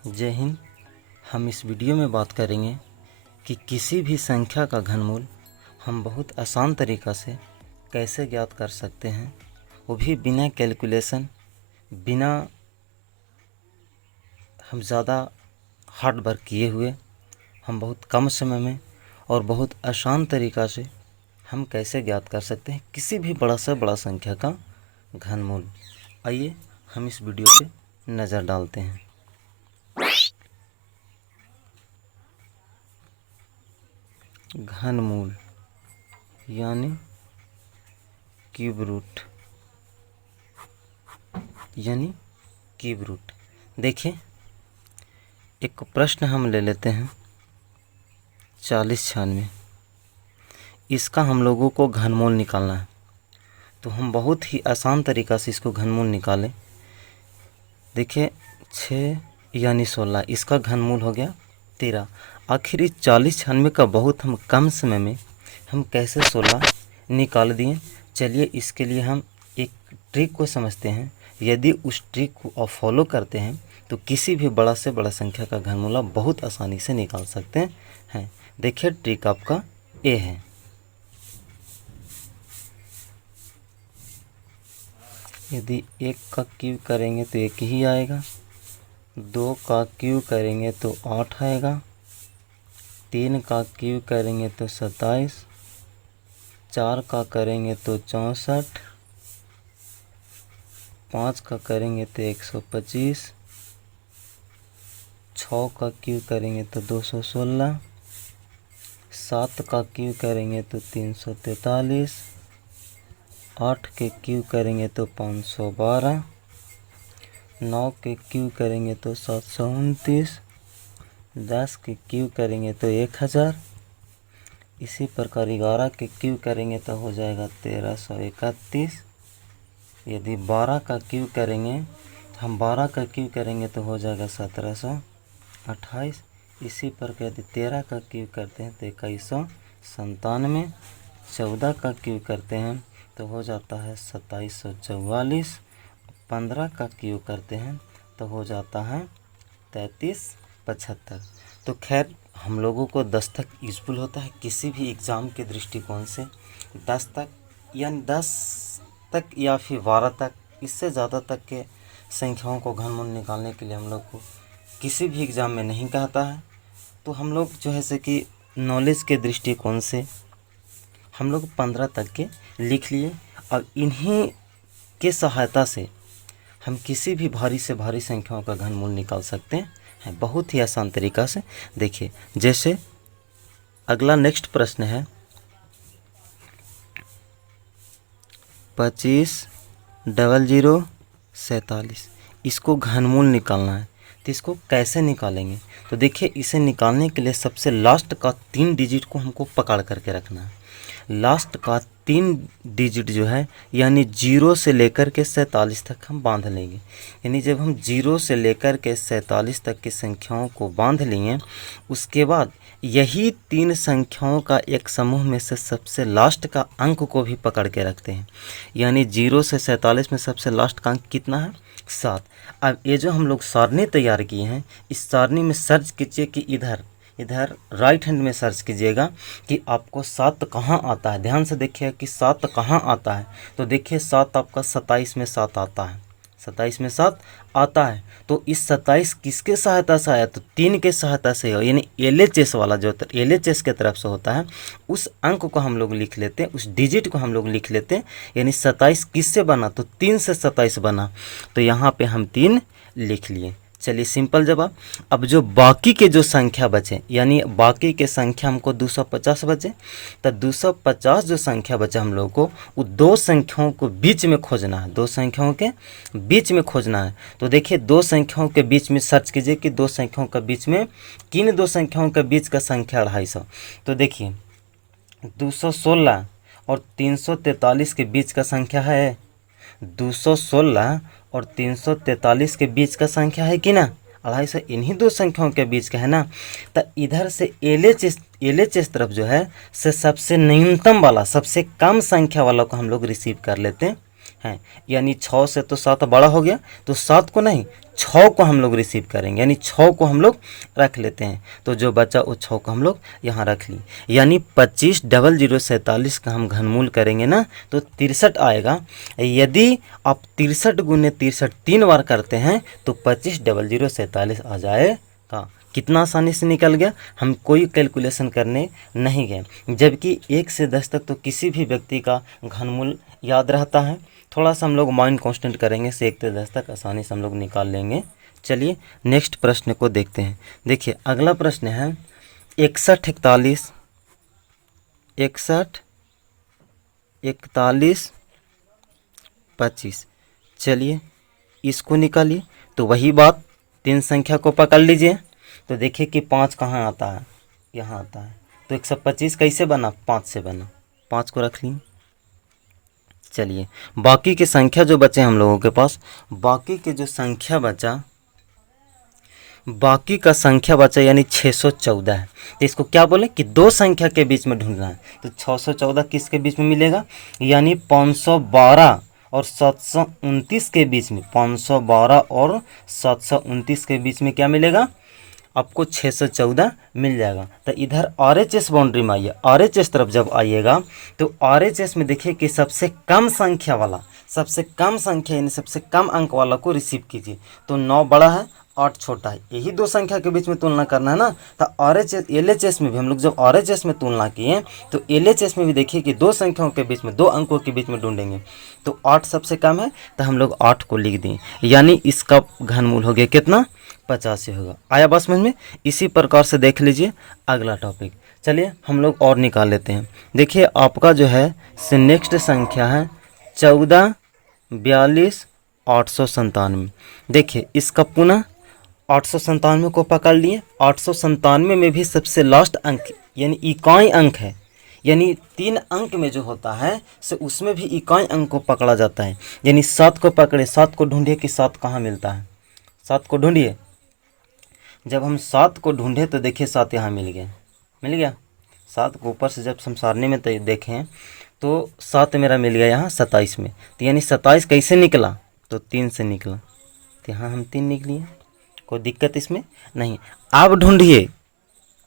जय हिंद। हम इस वीडियो में बात करेंगे कि किसी भी संख्या का घनमूल हम बहुत आसान तरीक़ा से कैसे ज्ञात कर सकते हैं, वो भी बिना कैलकुलेशन, बिना हम ज़्यादा हार्ड वर्क किए हुए। हम बहुत कम समय में और बहुत आसान तरीक़ा से हम कैसे ज्ञात कर सकते हैं किसी भी बड़ा से बड़ा संख्या का घनमूल। आइए हम इस वीडियो पे नज़र डालते हैं। घनमूल यानी क्यूब रूट, देखिए एक प्रश्न हम ले लेते हैं 4096। इसका हम लोगों को घनमूल निकालना है, तो हम बहुत ही आसान तरीक़ा से इसको घनमूल निकालें। देखिए 6 यानी 16, इसका घनमूल हो गया 13। आखिर इस 4096 का बहुत हम कम समय में हम कैसे 16 निकाल दिए। चलिए इसके लिए हम एक ट्रिक को समझते हैं। यदि उस ट्रिक को आप फॉलो करते हैं तो किसी भी बड़ा से बड़ा संख्या का घनमूल आप बहुत आसानी से निकाल सकते हैं। देखिए ट्रिक आपका ए है। यदि 1 का क्यूब करेंगे तो 1 ही आएगा, 2 का क्यूब करेंगे तो 8 आएगा, 3 का क्यूब करेंगे तो 27, 4 का करेंगे तो 64, 5 का करेंगे तो 125, 6 का क्यूब करेंगे तो 216, 7 का क्यूब करेंगे तो 343, 8 के क्यूब करेंगे तो 512, 9 के क्यूब करेंगे तो 729, 10 के क्यूब करेंगे तो 1000। इसी प्रकार 11 के क्यूब करेंगे तो हो जाएगा 1331। यदि 12 का क्यूब करेंगे, हम 12 का क्यूब करेंगे तो हो जाएगा 1728। इसी प्रकार यदि 13 का क्यूब करते हैं तो 2197। 14 का क्यूब करते हैं तो हो जाता है 2744। 15 का क्यूब करते हैं तो हो जाता है 3375। तो खैर हम लोगों को 10 तक यूज़फुल होता है किसी भी एग्ज़ाम के दृष्टिकोण से। 10 तक यानी 10 तक या फिर 12 तक, इससे ज़्यादा तक के संख्याओं को घनमूल निकालने के लिए हम लोग को किसी भी एग्ज़ाम में नहीं कहता है। तो हम लोग जो है से कि नॉलेज के दृष्टिकोण से हम लोग 15 तक के लिख लिए, और इन्हीं के सहायता से हम किसी भी भारी से भारी संख्याओं का घनमूल निकाल सकते हैं बहुत ही आसान तरीक़ा से। देखिए जैसे अगला नेक्स्ट प्रश्न है 250047। इसको घनमूल निकालना है, तो इसको कैसे निकालेंगे। तो देखिए इसे निकालने के लिए सबसे लास्ट का 3 डिजिट को हमको पकड़ करके रखना है। लास्ट का 3 डिजिट जो है यानी 0 से लेकर के 47 तक हम बांध लेंगे। यानी जब हम 0 से लेकर के 47 तक की संख्याओं को बांध लेंगे, उसके बाद यही 3 संख्याओं का एक समूह में से सबसे लास्ट का अंक को भी पकड़ के रखते हैं। यानी 0 से 47 में सबसे लास्ट का अंक कितना है, 7। अब ये जो हम लोग सारणी तैयार किए हैं, इस सारणी में सर्च कीजिए कि इधर राइट हैंड में सर्च कीजिएगा कि आपको 7 कहाँ आता है। ध्यान से देखिए कि 7 कहाँ आता है। तो देखिए 7 आपका 27 में 7 आता है, 27 में 7 आता है। तो इस 27 किसके सहायता से आया, तो 3 के सहायता से हो। यानी LHS वाला जो LHS के तरफ से होता है, उस अंक को हम लोग लिख लेते हैं, उस डिजिट को हम लोग लिख लेते हैं। यानी 27 किससे बना, तो 3 से 27 बना, तो यहाँ पे हम 3 लिख लिए। चलिए सिंपल जवाब। अब जो बाकी के जो संख्या बचे, यानी बाकी के संख्या हमको 250 बचे, तो 250 जो संख्या बचे हम लोग को, वो 2 संख्याओं को बीच में खोजना है, 2 संख्याओं के बीच में खोजना है। तो देखिए 2 संख्याओं के बीच में सर्च कीजिए कि 2 संख्याओं के बीच में, किन 2 संख्याओं के बीच का संख्या 250। तो देखिए 216 और 343 के बीच का संख्या है, 216 और 343 के बीच का संख्या है कि ना 250, इन्हीं 2 संख्याओं के बीच का है ना। तो इधर से LHS तरफ जो है से सबसे न्यूनतम वाला, सबसे कम संख्या वाला को हम लोग रिसीव कर लेते हैं। हैं, यानी 6 से तो 7 बड़ा हो गया, तो 7 को नहीं 6 को हम लोग रिसीव करेंगे, यानी 6 को हम लोग रख लेते हैं। तो जो बचा वो 6 को हम लोग यहाँ रख ली, यानी 25,00,47 का हम घनमूल करेंगे ना तो 63 आएगा। यदि आप 63 गुने 63 3 बार करते हैं तो 25,00,47 आ जाएगा। कितना आसानी से निकल गया, हम कोई कैलकुलेशन करने नहीं गए। जबकि 1 से 10 तक तो किसी भी व्यक्ति का घनमूल याद रहता है, थोड़ा सा हम लोग माइंड कांस्टेंट करेंगे, से 1 से 10 तक आसानी से हम लोग निकाल लेंगे। चलिए नेक्स्ट प्रश्न को देखते हैं। देखिए अगला प्रश्न है 61 41 61 41 25। चलिए इसको निकालिए। तो वही बात, 3 संख्या को पकड़ लीजिए। तो देखिए कि 5 कहाँ आता है, यहाँ आता है। तो 125 कैसे बना, 5 से बना, 5 को रख ली। चलिए बाकी की संख्या जो बचे हम लोगों के पास, बाकी के जो संख्या बचा, बाकी का संख्या बचा यानी 614 है। तो इसको क्या बोले कि दो संख्या के बीच में ढूंढना है। तो 614 किसके बीच में मिलेगा, यानी 512 और 729 के बीच में, 512 और 729 के बीच में क्या मिलेगा आपको, 614 मिल जाएगा। तो इधर RHS बाउंड्री में आइए, RHS तरफ जब आइएगा तो RHS में देखिए कि सबसे कम संख्या वाला, सबसे कम संख्या यानी सबसे कम अंक वाला को रिसीव कीजिए। तो 9 बड़ा है 8 छोटा है, यही दो संख्या के बीच में तुलना करना है ना। तो LHS में भी हम लोग जब RHS में तुलना किए तो LHS में भी देखिए कि दो संख्याओं के बीच में, दो अंकों के बीच में ढूंढेंगे। तो 8 सबसे कम है तो हम लोग 8 को लिख दें, यानी इसका घनमूल हो गया कितना, 85 होगा। आया बात समझ में। इसी प्रकार से देख लीजिए अगला टॉपिक। चलिए हम लोग और निकाल लेते हैं। देखिए आपका जो है से नेक्स्ट संख्या है 14 42 897। देखिए इसका पुनः 897 को पकड़ लिए। 897 में भी सबसे लास्ट अंक यानी इकाई अंक है, यानी 3 अंक में जो होता है से उसमें भी इकाई अंक को पकड़ा जाता है। यानी 7 को पकड़े, 7 को ढूंढिए कि 7 कहाँ मिलता है, 7 को ढूंढिए। जब हम 7 को ढूंढे तो देखिए 7 यहाँ मिल गया, मिल गया। 7 को ऊपर से जब हम सारणी में देखें तो 7 मेरा मिल गया यहाँ 27 में। तो यानी 27 कैसे निकला, तो 3 से निकला। तो यहाँ हम 3 लिख लिए, कोई दिक्कत इसमें नहीं। अब ढूंढिए,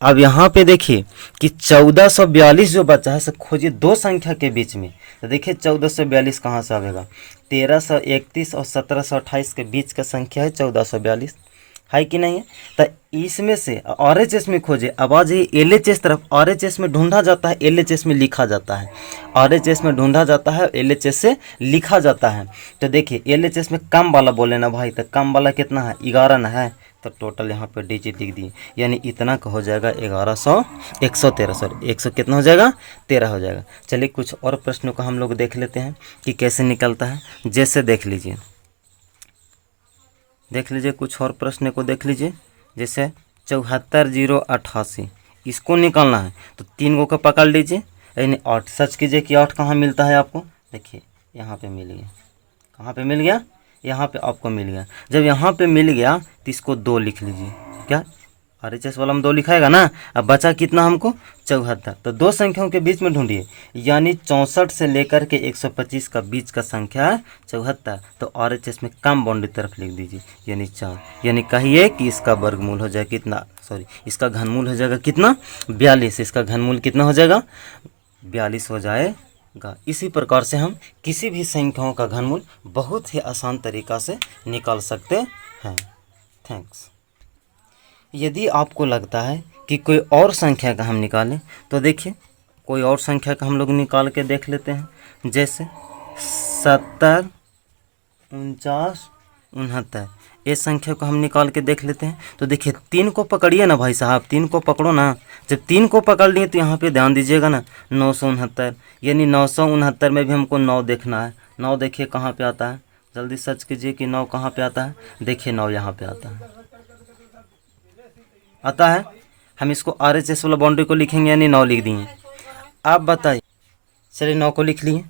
अब यहाँ पे देखिए कि 1442 जो बचा है, सब खोजिए दो संख्या के बीच में। तो देखिए 1442 कहाँ से आएगा, 1331 और 1728 के बीच का संख्या है 1442, है कि नहीं है। तो इसमें से RHS में खोजे। अब आ जाइए LHS तरफ। RHS में ढूंढा जाता है, LHS में लिखा जाता है। RHS में ढूंढा जाता है, LHS से लिखा जाता है। तो देखिए LHS में कम वाला बोले ना भाई, तो कम वाला कितना है, 11 ना है। तो टोटल यहाँ पे डिजिट लिख दिए, यानी इतना का हो जाएगा 113 सॉरी 100 कितना हो जाएगा, 13 हो जाएगा। चलिए कुछ और प्रश्नों का हम लोग देख लेते हैं कि कैसे निकलता है। जैसे देख लीजिए, देख लीजिए कुछ और प्रश्न को देख लीजिए। जैसे 74,088 इसको निकालना है। तो 3 को का पकड़ लीजिए, यानी 8 सर्च कीजिए कि 8 कहाँ मिलता है आपको। देखिए यहाँ पे मिल गया, कहाँ पे मिल गया, यहाँ पे आपको मिल गया। जब यहाँ पे मिल गया तो इसको 2 लिख लीजिए। क्या RHS वाला में 2 लिखाएगा ना। अब बचा कितना हमको, 74। तो दो संख्याओं के बीच में ढूंढिए, यानी 64 से लेकर के 125 का बीच का संख्या है 74। तो RHS में कम बाउंड्री तरफ लिख दीजिए, यानी 4। यानी कहिए कि इसका वर्गमूल हो जाएगा कितना, सॉरी इसका घनमूल हो जाएगा कितना, 42। इसका घनमूल कितना हो जाएगा, 42 हो जाएगा। इसी प्रकार से हम किसी भी संख्याओं का घनमूल बहुत ही आसान तरीक़ा से निकाल सकते हैं। थैंक्स। यदि आपको लगता है कि कोई और संख्या का हम निकालें तो देखिए कोई और संख्या का हम लोग निकाल के देख लेते हैं। जैसे 70 49 69, ये संख्या को हम निकाल के देख लेते हैं। तो देखिए 3 को पकड़िए ना भाई साहब, 3 को पकड़ो ना। जब 3 को पकड़ लिए तो यहाँ पे ध्यान दीजिएगा ना, 969, यानी 969 में भी हमको 9 देखना है। 9 देखिए कहाँ पे आता है, जल्दी सर्च कीजिए कि 9 कहाँ पे आता है। देखिए 9 यहाँ पे आता है, आता है। हम इसको RHS वाला बाउंड्री को लिखेंगे, यानी 9 लिख दिए। आप बताइए, चलिए 9 को लिख लिए।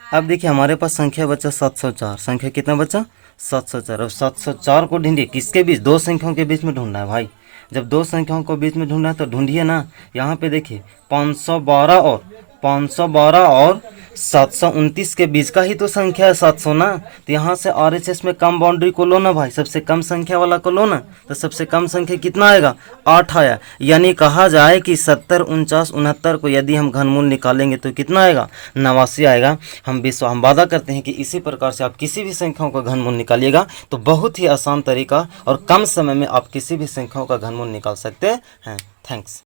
अब देखिए हमारे पास संख्या बचा 704। संख्या कितना बचा, 704। अब 704 को ढूंढिए किसके बीच, दो संख्याओं के बीच में ढूंढना है भाई। जब दो संख्याओं को बीच में ढूंढना है तो ढूंढिए ना। यहाँ पे देखिए 512 और 512 और 729 के बीच का ही तो संख्या है 700 ना। तो यहाँ से RHS में कम बाउंड्री को लो ना भाई, सबसे कम संख्या वाला को लो ना। तो सबसे कम संख्या कितना आएगा, 8 आया। यानी कहा जाए कि 70, 49, 69 को यदि हम घनमूल निकालेंगे तो कितना आएगा, 89 आएगा। हम वादा करते हैं कि इसी प्रकार से आप किसी भी संख्याओं का घनमूल निकालिएगा तो बहुत ही आसान तरीका और कम समय में आप किसी भी संख्याओं का घनमूल निकाल सकते हैं। थैंक्स।